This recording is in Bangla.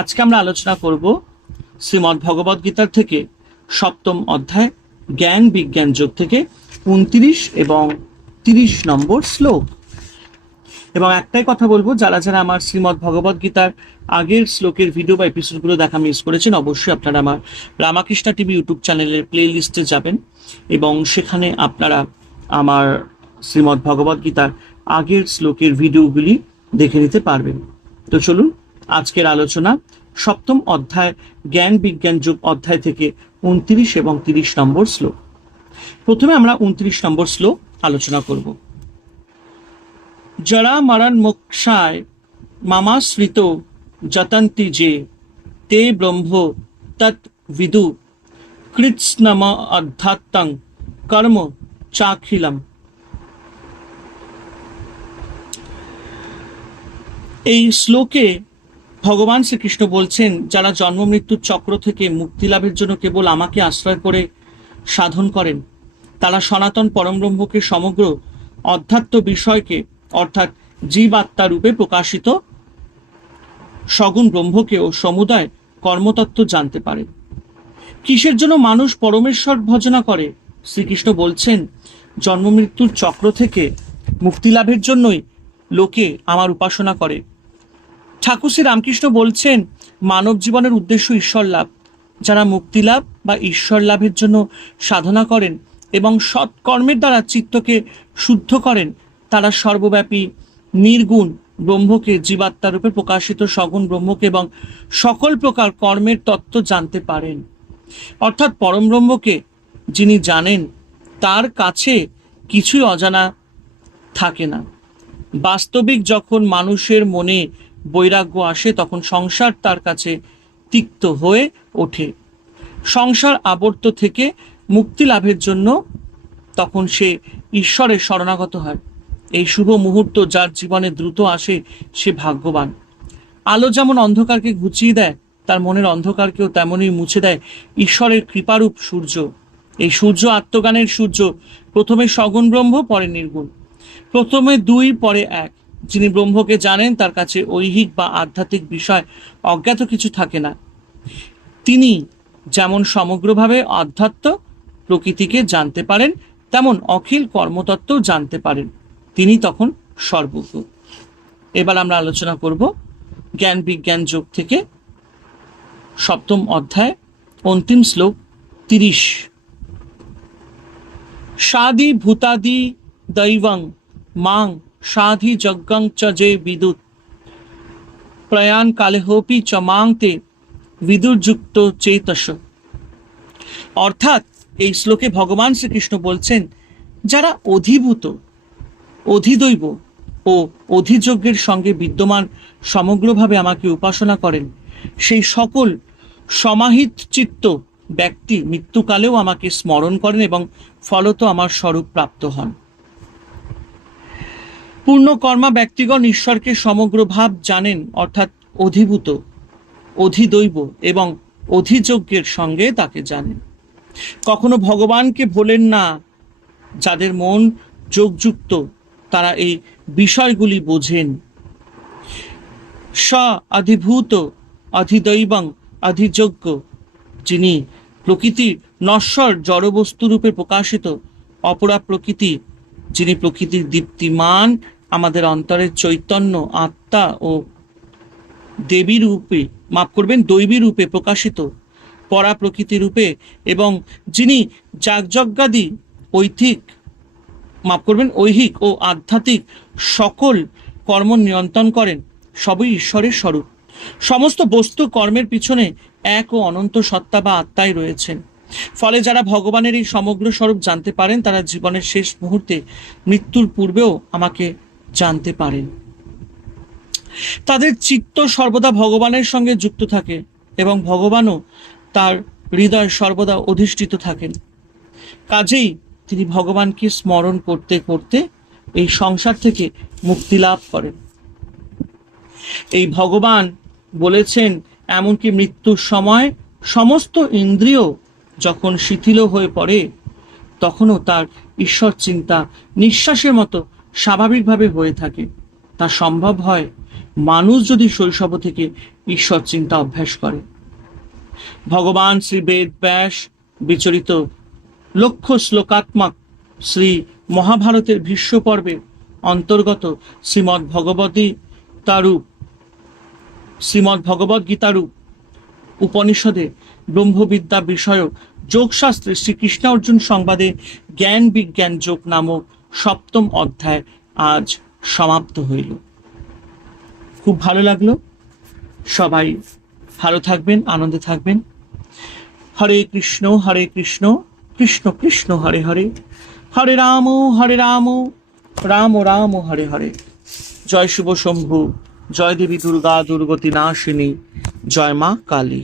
আজকে আমরা আলোচনা করব শ্রীমদ্ ভগবদ গীতার থেকে সপ্তম অধ্যায়, জ্ঞান বিজ্ঞান যোগ থেকে উনত্রিশ এবং তিরিশ নম্বর শ্লোক। এবং একটাই কথা বলব, যারা যারা আমার শ্রীমদ্ ভগবদ গীতার আগের শ্লোকের ভিডিও বা এপিসোডগুলো দেখা মিস করেছেন, অবশ্যই আপনারা আমার রামাকৃষ্ণ টিভি ইউটিউব চ্যানেলের প্লে লিস্টে যাবেন এবং সেখানে আপনারা আমার শ্রীমদ্ ভগবদ গীতার আগের শ্লোকের ভিডিওগুলি দেখে নিতে পারবেন। তো চলুন আজকের আলোচনা সপ্তম অধ্যায় জ্ঞান বিজ্ঞান যুগ অধ্যায় থেকে উনত্রিশ এবং তিরিশ নম্বর শ্লোক। প্রথমে আমরা উনত্রিশ নম্বর শ্লোক আলোচনা করব। জরা মরণ মোক্ষায় মামাশ্রিত যতন্তি যে তে ব্রহ্ম তৎ বিদু কৃৎস্নম অধ্যাত্তং কর্ম চাখিলম। এই শ্লোকে ভগবান শ্রীকৃষ্ণ বলছেন, যারা জন্ম মৃত্যুর চক্র থেকে মুক্তি লাভের জন্য কেবল আমাকে আশ্রয় করে সাধন করেন, তারা সনাতন পরমব্রহ্মকে সমগ্র অধ্যাত্ম বিষয়কে, অর্থাৎ জীব আত্মা রূপে প্রকাশিত সগুণ ব্রহ্মকে ও সমুদায় কর্মতত্ত্ব জানতে পারে। কিসের জন্য মানুষ পরমেশ্বর ভজনা করে? শ্রীকৃষ্ণ বলছেন, জন্ম মৃত্যুর চক্র থেকে মুক্তি লাভের জন্যই লোকে আমার উপাসনা করে। ঠাকুর শ্রী রামকৃষ্ণ বলছেন, মানব জীবনের উদ্দেশ্য ঈশ্বর লাভ। যারা মুক্তি লাভ বা ঈশ্বর লাভের জন্য সাধনা করেন এবং সৎকর্মের দ্বারা চিত্তকে শুদ্ধ করেন, তারা সর্বব্যাপী নির্গুণ ব্রহ্মকে, জীবাত্মা রূপে প্রকাশিত সগুণ ব্রহ্মকে এবং সকল প্রকার কর্মের তত্ত্ব জানতে পারেন। অর্থাৎ পরম ব্রহ্মকে যিনি জানেন, তার কাছে কিছুই অজানা থাকে না। বাস্তবিক যখন মানুষের মনে বৈরাগ্য আসে তখন সংসার তার কাছে তিক্ত হয়ে ওঠে। সংসার আবর্ত থেকে মুক্তি লাভের জন্য তখন সে ঈশ্বরের শরণাগত হয়। এই শুভ মুহূর্ত যার জীবনে দ্রুত আসে, সে ভাগ্যবান। আলো যেমন অন্ধকারকে ঘুচিয়ে দেয়, তার মনের অন্ধকারকেও তেমনই মুছে দেয় ঈশ্বরের কৃপারূপ সূর্য। এই সূর্য আত্মজ্ঞানের সূর্য, প্রথমে সগুণ ব্রহ্ম, পরে নির্গুণ। প্রথমে দুই, পরে এক। যিনি ব্রহ্মকে জানেন, তার কাছে ঐহিক বা আধ্যাত্মিক বিষয় অজ্ঞাত কিছু থাকে না। তিনি যেমন সমগ্রভাবে আধ্যাত্ম প্রকৃতিকে জানতে পারেন, তেমন অখিল কর্মতত্ত্বও জানতে পারেন। তিনি তখন সর্বজ্ঞ। এবার আমরা আলোচনা করব জ্ঞান বিজ্ঞান যোগ থেকে সপ্তম অধ্যায়, অন্তিম শ্লোক তিরিশ। সাদি ভূতাদি দৈবং মাং সাধি যজ্ঞং চ যে বিদুৎ। প্রয়াণ কালেহপি চ মাংতে বিদুর্যুক্ত চেতস অর্থাৎ এই শ্লোকে ভগবান শ্রীকৃষ্ণ বলছেন, যারা অধিভূত, অধিদৈব ও অধিযজ্ঞের সঙ্গে বিদ্যমান সমগ্রভাবে আমাকে উপাসনা করেন, সেই সকল সমাহিত চিত্ত ব্যক্তি মৃত্যুকালেও আমাকে স্মরণ করেন এবং ফলত আমার স্বরূপ প্রাপ্ত হন। পূর্ণকর্মা ব্যক্তিগণ ঈশ্বরকে সমগ্র ভাব জানেন, অর্থাৎ অধিভূত, অধিদৈব এবং অধিযজ্ঞের সঙ্গে তাকে জানেন। কখনো ভগবানকে ভোলেন না যাদের মন যোগযুক্ত, তারা এই বিষয়গুলি বোঝেন। স অধিভূত, অধিদৈবং, অধিযজ্ঞ, যিনি প্রকৃতির নশ্বর জড়বস্তু রূপে প্রকাশিত, অপরা প্রকৃতি, যিনি প্রকৃতির দীপ্তিমান আমাদের অন্তরের চৈতন্য আত্মা ও দেবী রূপে, মাফ করবেন, দৈবী রূপে প্রকাশিত, পরা প্রকৃতি রূপে এবং যিনি যাগযজ্ঞাদি, ঐথিক, মাফ করবেন, ঐহিক ও আধ্যাত্মিক সকল কর্ম নিয়ন্ত্রণ করেন, সবই ঈশ্বরের স্বরূপ। সমস্ত বস্তু কর্মের পিছনে এক ও অনন্ত সত্তা বা আত্মাই রয়েছেন। ফলে যারা ভগবানের এই সমগ্র স্বরূপ জানতে পারেন, তারা জীবনের শেষ মুহূর্তে মৃত্যুর পূর্বেও আমাকে জানতে পারেন। তাদের চিত্ত সর্বদা ভগবানের সঙ্গে যুক্ত থাকে এবং ভগবানও তার হৃদয় সর্বদা অধিষ্ঠিত থাকেন। কাজেই তিনি ভগবানকে স্মরণ করতে করতে এই সংসার থেকে মুক্তি লাভ করেন। এই ভগবান বলেছেন, এমনকি মৃত্যুর সময় সমস্ত ইন্দ্রিয় যখন শিথিল হয়ে পড়ে, তখনও তার ঈশ্বর চিন্তা নিঃশ্বাসের মতো স্বাভাবিকভাবে হয়ে থাকে। তা সম্ভব হয় মানুষ যদি শৈশব থেকে ঈশ্বর চিন্তা অভ্যাস করে। ভগবান শ্রী বেদ ব্যাস বিচরিত লক্ষ শ্লোকাত্মক শ্রী মহাভারতের ভীষ্ম পর্বের অন্তর্গত শ্রীমদ্ ভগবতী তারূপ শ্রীমদ্ ভগবদ গীতারূপ উপনিষদে ব্রহ্মবিদ্যা বিষয়ক যোগশাস্ত্রে শ্রীকৃষ্ণ অর্জুন সংবাদে জ্ঞান বিজ্ঞান যোগ নামক সপ্তম অধ্যায় আজ সমাপ্ত হইল। খুব ভালো লাগল। সবাই ভালো থাকবেন, আনন্দে থাকবেন। হরে কৃষ্ণ হরে কৃষ্ণ কৃষ্ণ কৃষ্ণ, হরে হরে। হরে রাম হরে রাম রাম রাম, হরে হরে। জয় শুভ শম্ভু, জয় দেবী দুর্গা, দুর্গতি নাশিনী, জয় মা কালী।